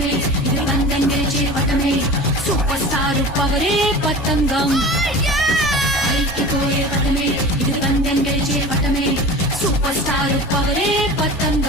పటమే ఇది పందెం గెలిచే పటమే సూపర్ స్టార్ పవరే పతంగం పైకి పోయే పటమే ఇది పందెం గెలిచే పటమే సూపర్ స్టార్ పవరే పతంగం